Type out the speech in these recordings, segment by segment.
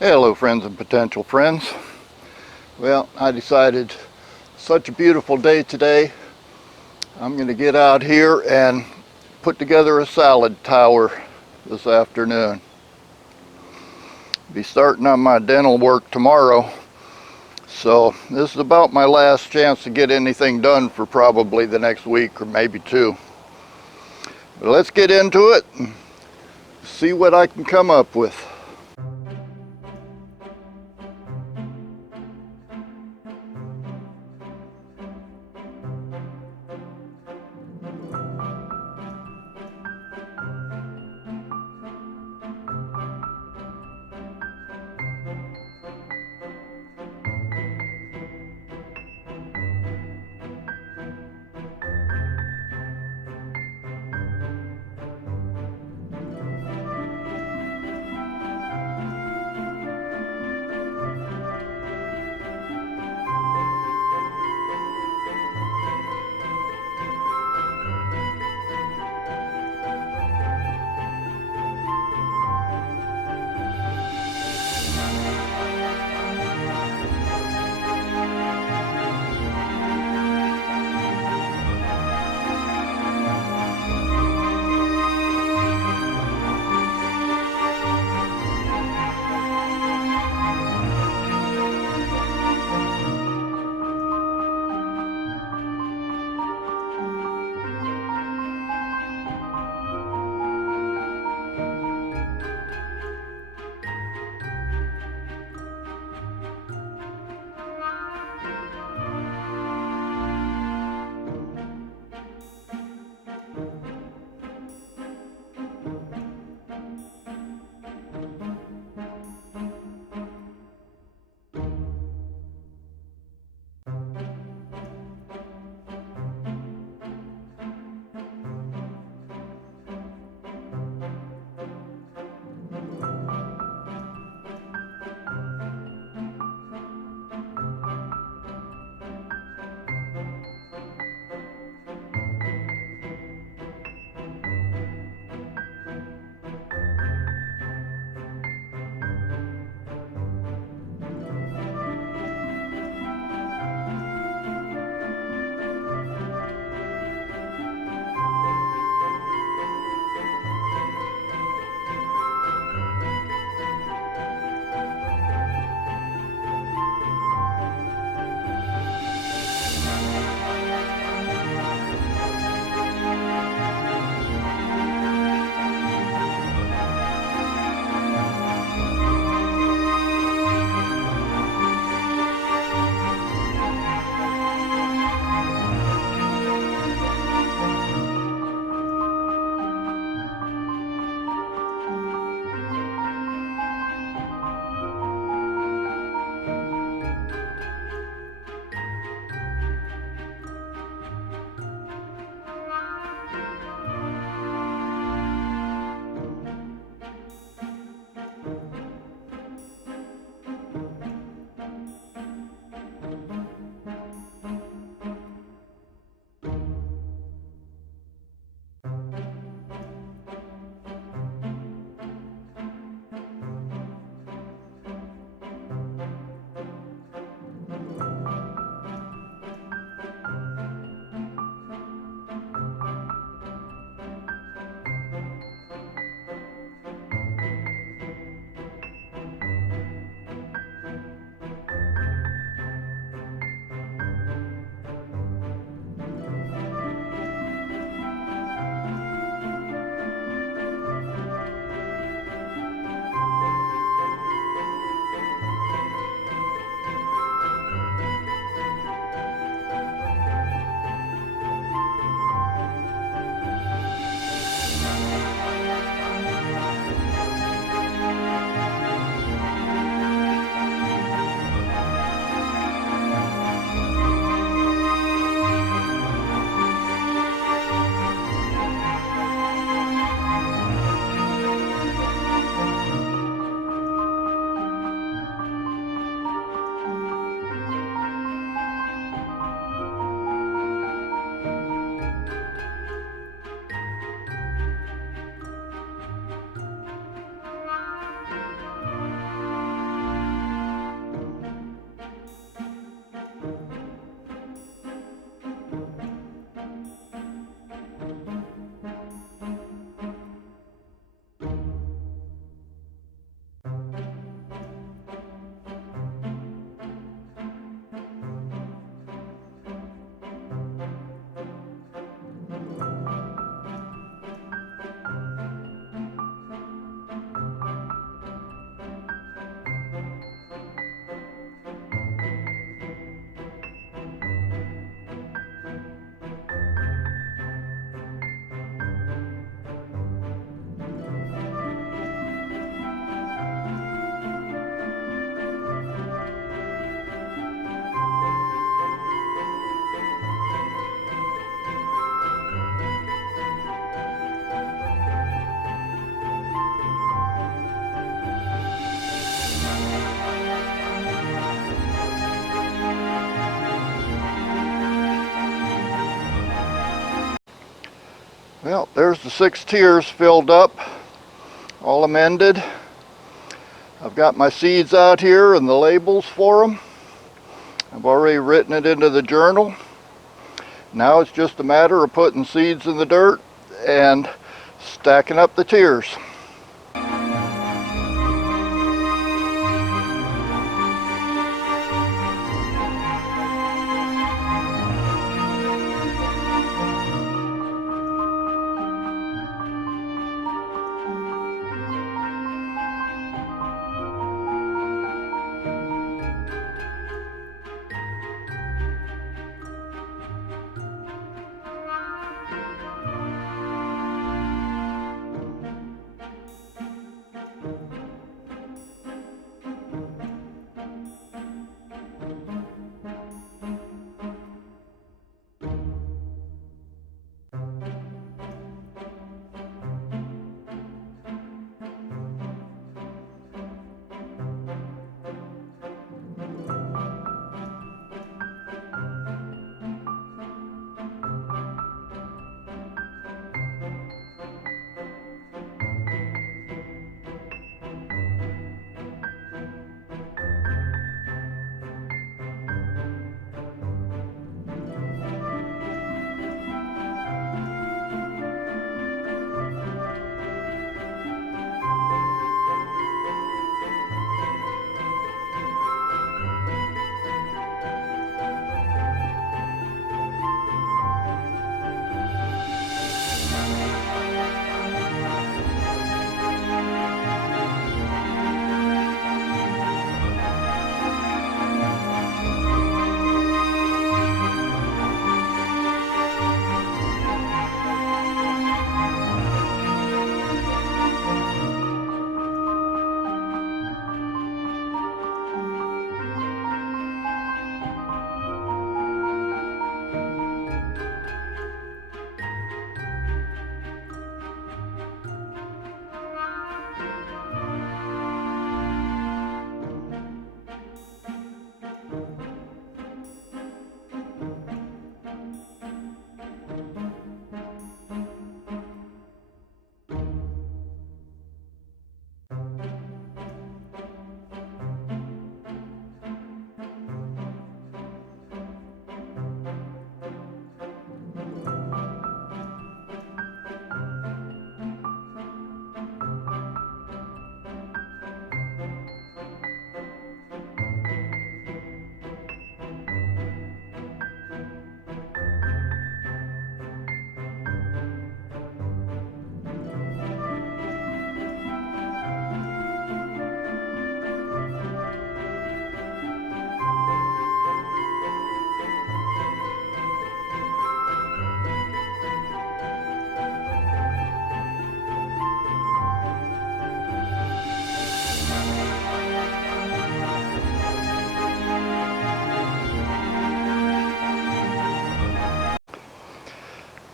Hello friends and potential friends. Well, I decided such a beautiful day today, I'm going to get out here and put together a salad tower this afternoon. Be starting on my dental work tomorrow, so this is about my last chance to get anything done for probably the next week or maybe two. But let's get into it and see what I can come up with. Well, there's the 6 tiers filled up, all amended. I've got my seeds out here and the labels for them. I've already written it into the journal. Now it's just a matter of putting seeds in the dirt and stacking up the tiers.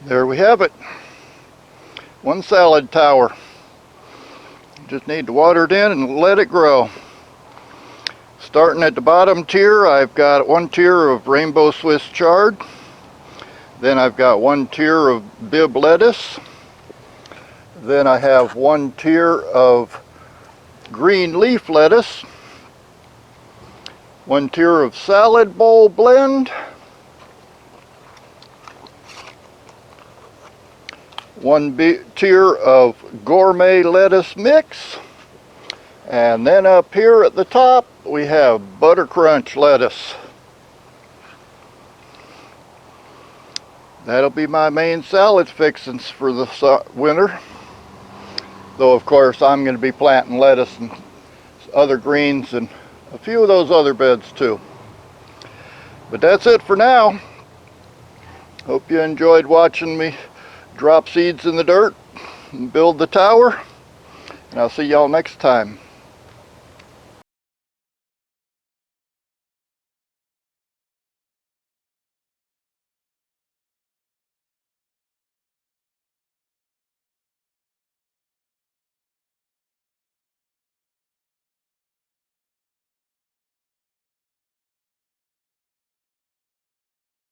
There we have it. One salad tower. Just need to water it in and let it grow. Starting at the bottom tier, I've got 1 tier of rainbow Swiss chard. Then I've got 1 tier of Bibb lettuce. Then I have 1 tier of green leaf lettuce. 1 tier of salad bowl blend. 1 tier of gourmet lettuce mix. And then up here at the top we have butter crunch lettuce. That'll be my main salad fixings for the winter. Though of course I'm going to be planting lettuce and other greens and a few of those other beds too. But that's it for now. Hope you enjoyed watching me drop seeds in the dirt and build the tower. And I'll see y'all next time.